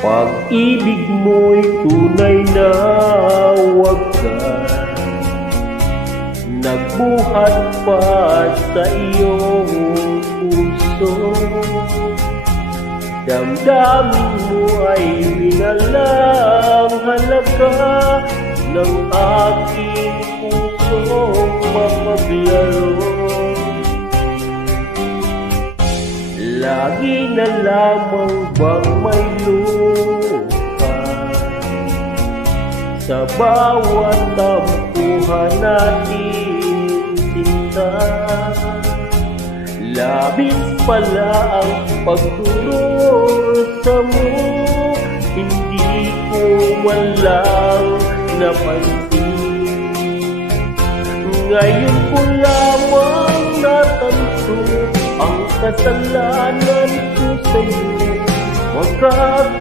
Pag-ibig mo'y tunay na wagas, nagbuhat pa sa iyong puso. Damdamin mo ay winalang halaga ng aking pusong mapaglaro. Lagi na lamang bang may luha sa bawat tampuhan natin, sinta? Labis pala ang pagdurusa mo, hindi ko walang napansin. Ngayon ko lamang natanto ang kasalanan ko sa'yo.